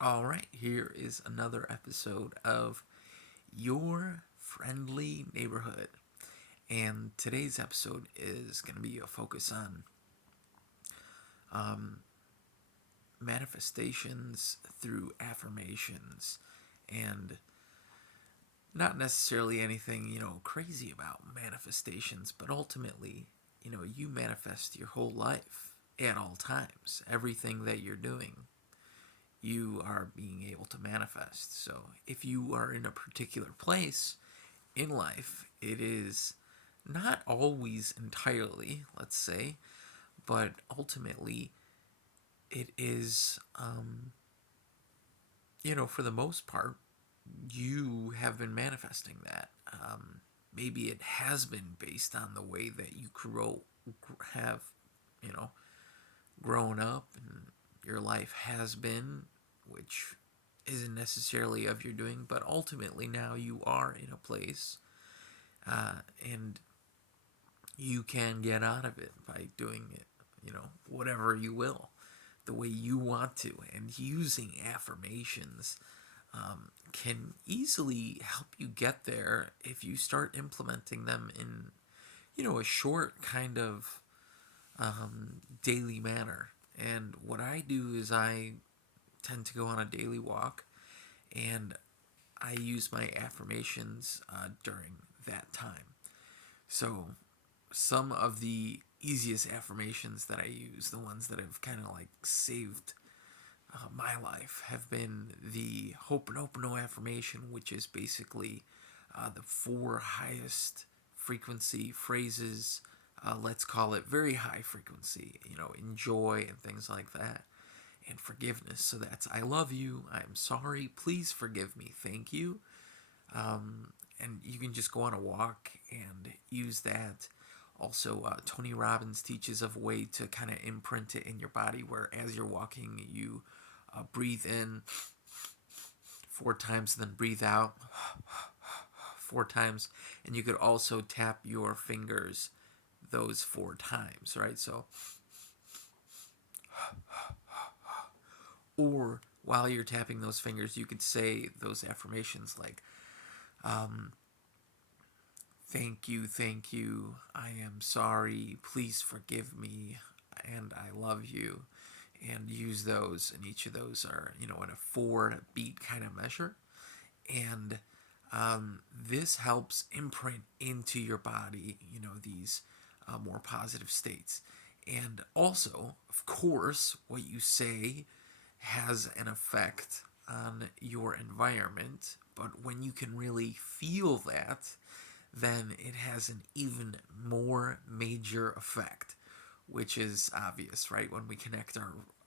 All right, here is another episode of Your Friendly Neighborhood. And today's episode is going to be a focus on um, manifestations through affirmations. And not necessarily anything, crazy about manifestations, but ultimately, you manifest your whole life at all times. Everything that you're doing you are being able to manifest. So if you are in a particular place in life, it is not always entirely, let's say, but ultimately it is, for the most part, you have been manifesting that. Maybe it has been based on the way that you have, you know, grown up and your life has been, which isn't necessarily of your doing, but ultimately now you are in a place and you can get out of it by doing it, whatever you will, the way you want to. And using affirmations can easily help you get there if you start implementing them in, a short kind of daily manner. And what I do is I tend to go on a daily walk and I use my affirmations during that time. So, some of the easiest affirmations that I use, the ones that have kind of like saved my life, have been the Ho'oponopono affirmation, which is basically the four highest frequency phrases. Let's call it very high frequency, enjoy and things like that. And forgiveness. So that's I love you, I'm sorry, please forgive me, thank you. And you can just go on a walk and use that. Also, Tony Robbins teaches of a way to kind of imprint it in your body where as you're walking, you breathe in four times, then breathe out four times. And you could also tap your fingers those four times, right? So, or while you're tapping those fingers, you could say those affirmations like, thank you, I am sorry, please forgive me, and I love you. And use those, and each of those are, in a four beat kind of measure. And this helps imprint into your body, these more positive states. And also, of course, what you say has an effect on your environment. But when you can really feel that, then it has an even more major effect, which is obvious, right? When we connect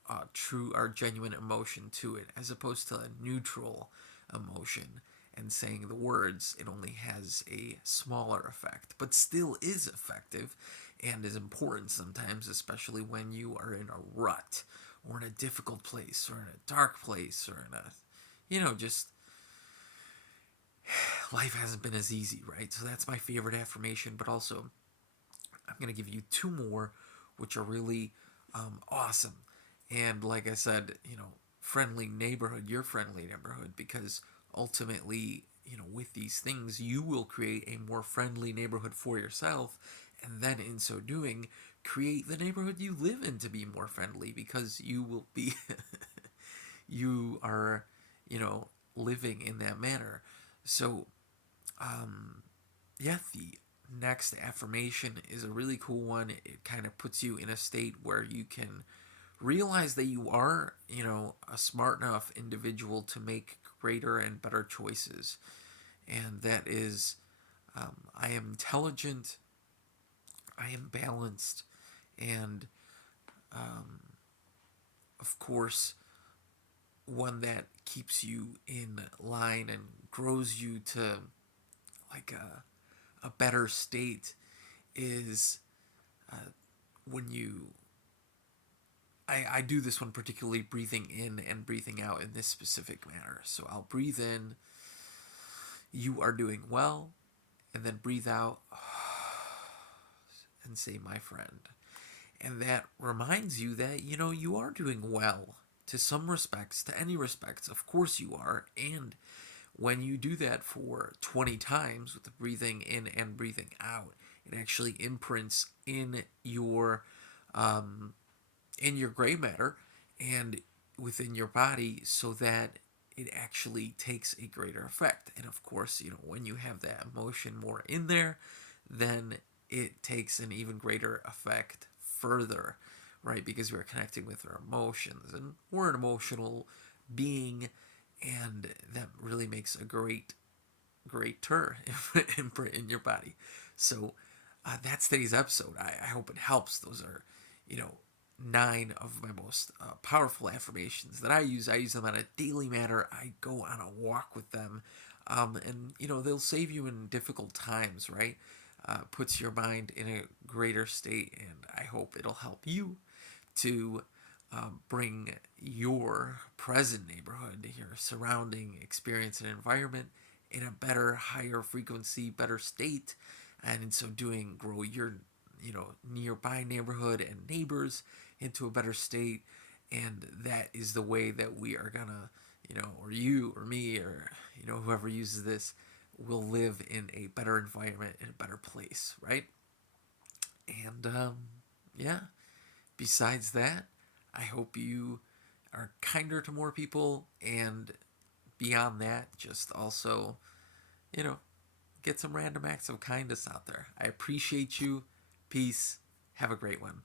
our genuine emotion to it, as opposed to a neutral emotion and saying the words, it only has a smaller effect, but still is effective and is important sometimes, especially when you are in a rut or in a difficult place or in a dark place or in a, just life hasn't been as easy, right? So that's my favorite affirmation, but also I'm going to give you two more, which are really awesome. And like I said, friendly neighborhood, your friendly neighborhood, because ultimately, with these things, you will create a more friendly neighborhood for yourself. And then in so doing, create the neighborhood you live in to be more friendly because you will be, you are, living in that manner. So, yeah, the next affirmation is a really cool one. It kind of puts you in a state where you can realize that you are, a smart enough individual to make greater and better choices. And that is, I am intelligent, I am balanced, and of course, one that keeps you in line and grows you to like a better state is when I do this one particularly breathing in and breathing out in this specific manner. So I'll breathe in, you are doing well, and then breathe out and say, my friend. And that reminds you that, you are doing well to some respects, to any respects, of course you are. And when you do that for 20 times with the breathing in and breathing out, it actually imprints um, in your gray matter and within your body, so that it actually takes a greater effect. And of course, when you have that emotion more in there, then it takes an even greater effect further, right? Because we're connecting with our emotions, and we're an emotional being, and that really makes a great imprint in your body. So that's today's episode. I hope it helps. Those are, you know, 9 of my most powerful affirmations that I use. I use them on a daily matter. I go on a walk with them, and they'll save you in difficult times. Right, puts your mind in a greater state, and I hope it'll help you to bring your present neighborhood, your surrounding experience and environment in a better, higher frequency, better state, and in so doing, grow your nearby neighborhood and neighbors into a better state. And that is the way that we are gonna, or you or me or whoever uses this, will live in a better environment, in a better place, right? And yeah, besides that, I hope you are kinder to more people, and beyond that, just also, you know, get some random acts of kindness out there. I appreciate you. Peace. Have a great one.